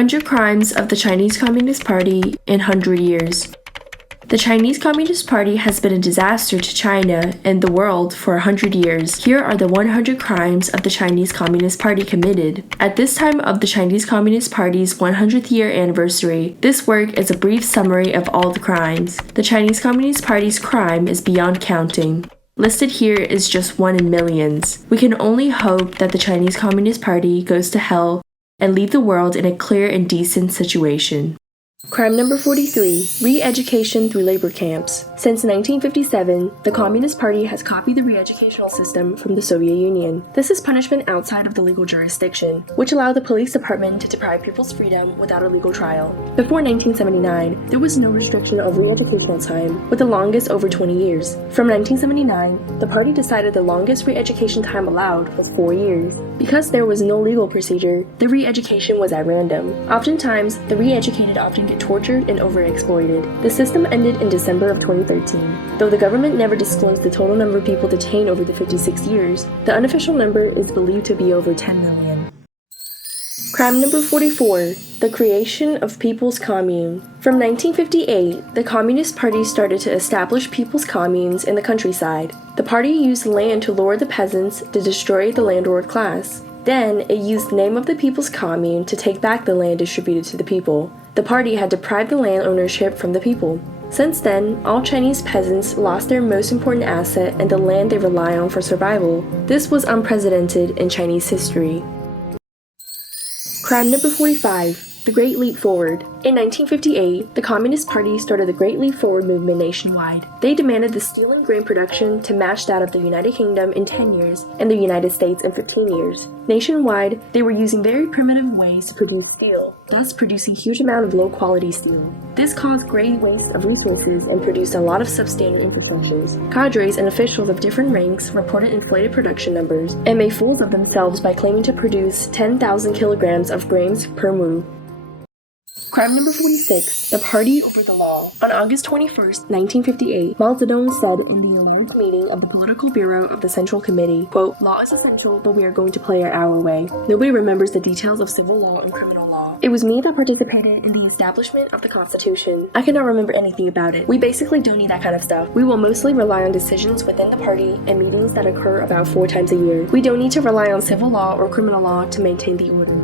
100 Crimes of the Chinese Communist Party in 100 Years. The Chinese Communist Party has been a disaster to China and the world for 100 years. Here are the 100 crimes of the Chinese Communist Party committed. At this time of the Chinese Communist Party's 100th year anniversary, this work is a brief summary of all the crimes. The Chinese Communist Party's crime is beyond counting. Listed here is just one in millions. We can only hope that the Chinese Communist Party goes to hell and leave the world in a clear and decent situation. Crime number 43, re-education through labor camps. Since 1957, the Communist Party has copied the re-educational system from the Soviet Union. This is punishment outside of the legal jurisdiction, which allowed the police department to deprive people's freedom without a legal trial. Before 1979, there was no restriction of re-educational time, with the longest over 20 years. From 1979, the party decided the longest re-education time allowed was 4 years. Because there was no legal procedure, the re-education was at random. Oftentimes, the re-educated often get tortured and overexploited. The system ended in December of 2013. Though the government never disclosed the total number of people detained over the 56 years, the unofficial number is believed to be over 10 million. Crime number 44, the creation of People's Commune. From 1958, the Communist Party started to establish people's communes in the countryside. The party used land to lure the peasants to destroy the landlord class. Then, it used the name of the People's Commune to take back the land distributed to the people. The party had deprived the land ownership from the people. Since then, all Chinese peasants lost their most important asset and the land they rely on for survival. This was unprecedented in Chinese history. Crime number 45. The Great Leap Forward. In 1958, the Communist Party started the Great Leap Forward movement nationwide. They demanded the steel and grain production to match that of the United Kingdom in 10 years and the United States in 15 years. Nationwide, they were using very primitive ways to produce steel, thus producing huge amount of low-quality steel. This caused great waste of resources and produced a lot of substandard infrastructures. Cadres and officials of different ranks reported inflated production numbers and made fools of themselves by claiming to produce 10,000 kilograms of grains per moo. Crime number 46, the party over the law. On August 21st, 1958, Mao Zedong said in the 11th meeting of the Political Bureau of the Central Committee, quote, "Law is essential, but we are going to play it our way." Nobody remembers the details of civil law and criminal law. It was me that participated in the establishment of the Constitution. I cannot remember anything about it. We basically don't need that kind of stuff. We will mostly rely on decisions within the party and meetings that occur about 4 times a year. We don't need to rely on civil law or criminal law to maintain the order.